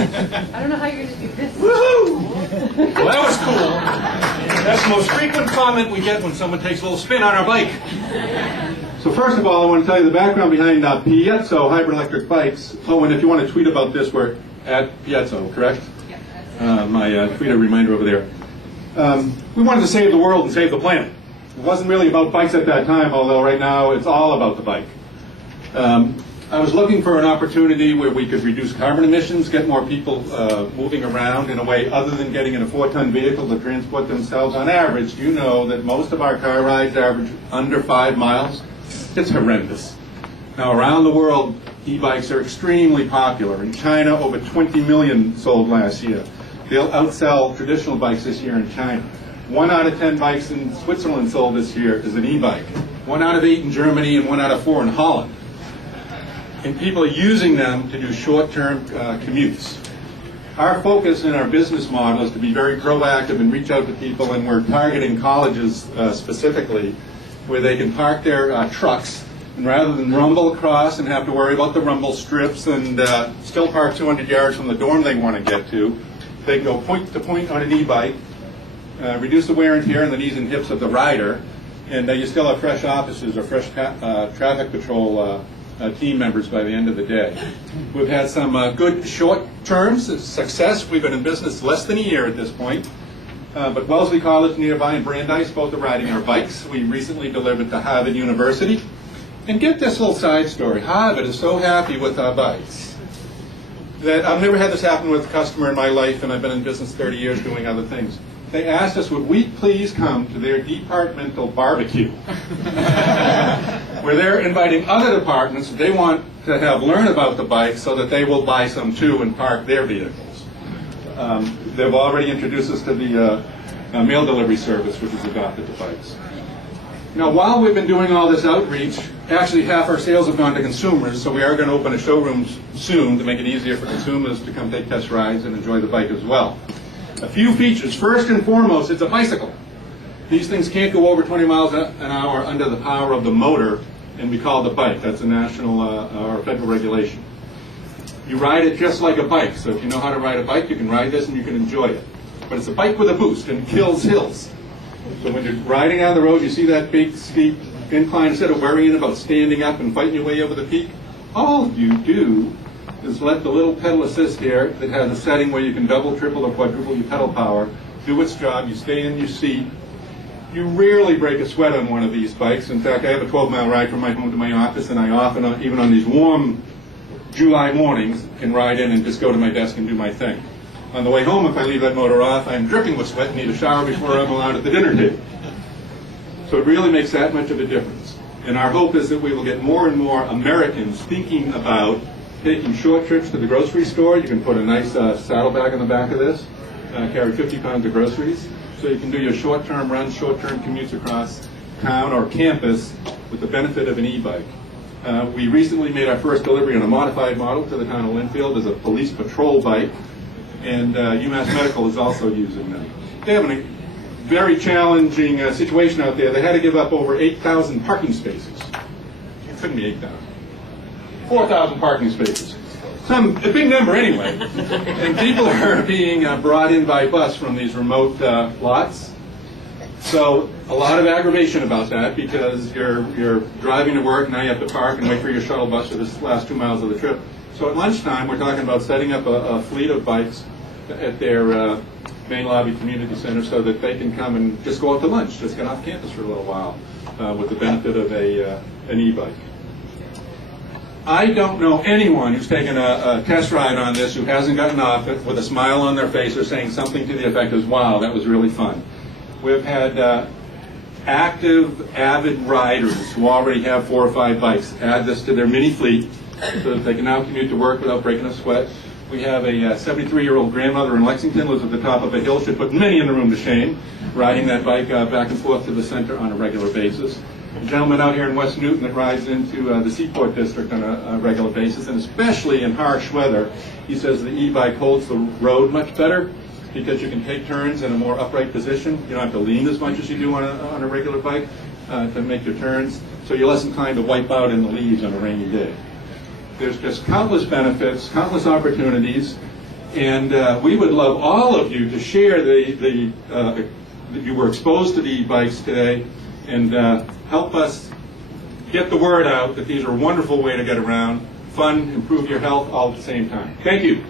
I don't know how you're going to do this. Woohoo! Well, that was cool. That's the most frequent comment we get when someone takes a little spin on our bike. So first of all, I want to tell you the background behind Pietzo hybrid electric bikes. Oh, and if you want to tweet about this, we're at Pietzo, correct? My tweet a reminder over there. We wanted to save the world and save the planet. It wasn't really about bikes at that time, although right now it's all about the bike. I was looking for an opportunity where we could reduce carbon emissions, get more people moving around in a way other than getting in a 4-ton vehicle to transport themselves. On average, you know that most of our car rides average under 5 miles. It's horrendous. Now, around the world, e-bikes are extremely popular. In China, over 20 million sold last year. They'll outsell traditional bikes this year in China. 1 out of 10 bikes in Switzerland sold this year is an e-bike. 1 out of 8 in Germany and 1 out of 4 in Holland. And people are using them to do short-term commutes. Our focus in our business model is to be very proactive and reach out to people, and we're targeting colleges specifically, where they can park their trucks, and rather than rumble across and have to worry about the rumble strips and still park 200 yards from the dorm they want to get to, they can go point to point on an e-bike, reduce the wear and tear on the knees and hips of the rider, and you still have fresh officers or fresh traffic patrol team members by the end of the day. We've had some good short terms of success. We've been in business less than a year at this point. But Wellesley College nearby and Brandeis both are riding our bikes. We recently delivered to Harvard University. And get this little side story. Harvard is so happy with our bikes that I've never had this happen with a customer in my life, and I've been in business 30 years doing other things. They asked us, would we please come to their departmental barbecue, where they're inviting other departments that they want to have learn about the bike so that they will buy some too and park their vehicles. They've already introduced us to the mail delivery service, which has adopted the bikes. Now, while we've been doing all this outreach, actually half our sales have gone to consumers, so we are going to open a showroom soon to make it easier for consumers to come take test rides and enjoy the bike as well. A few features. First and foremost, it's a bicycle. These things can't go over 20 miles an hour under the power of the motor and be called a bike. That's a national or federal regulation. You ride it just like a bike. So if you know how to ride a bike, you can ride this and you can enjoy it. But it's a bike with a boost and kills hills. So when you're riding down the road, you see that big, steep incline, instead of worrying about standing up and fighting your way over the peak, all you do is let the little pedal assist here that has a setting where you can double, triple, or quadruple your pedal power do its job. You stay in your seat. You rarely break a sweat on one of these bikes. In fact, I have a 12-mile ride from my home to my office, and I often, even on these warm July mornings, can ride in and just go to my desk and do my thing. On the way home, if I leave that motor off, I'm dripping with sweat and need a shower before I'm allowed at the dinner table. So it really makes that much of a difference. And our hope is that we will get more and more Americans thinking about taking short trips to the grocery store. You can put a nice saddlebag on the back of this, carry 50 pounds of groceries, so you can do your short-term runs, short-term commutes across town or campus with the benefit of an e-bike. We recently made our first delivery on a modified model to the town of Linfield as a police patrol bike, and UMass Medical is also using them. They have a very challenging situation out there. They had to give up over 8,000 parking spaces. It couldn't be 8,000. 4,000 parking spaces. A big number anyway. And people are being brought in by bus from these remote lots. So a lot of aggravation about that, because you're driving to work, now you have to park and wait for your shuttle bus for the last 2 miles of the trip. So at lunchtime, we're talking about setting up a fleet of bikes at their main lobby community center so that they can come and just go out to lunch, just get off campus for a little while with the benefit of an e-bike. I don't know anyone who's taken a test ride on this who hasn't gotten off it with a smile on their face or saying something to the effect of, wow, that was really fun. We've had active, avid riders who already have 4 or 5 bikes add this to their mini fleet so that they can now commute to work without breaking a sweat. We have a 73-year-old grandmother in Lexington, lives at the top of a hill, should put many in the room to shame, riding that bike back and forth to the center on a regular basis. A gentleman out here in West Newton that rides into the Seaport District on a regular basis, and especially in harsh weather, he says the e-bike holds the road much better because you can take turns in a more upright position. You don't have to lean as much as you do on a regular bike to make your turns, so you're less inclined to wipe out in the leaves on a rainy day. There's just countless benefits, countless opportunities. And we would love all of you to share that you were exposed to the e-bikes today, and help us get the word out that these are a wonderful way to get around, fun, improve your health all at the same time. Thank you.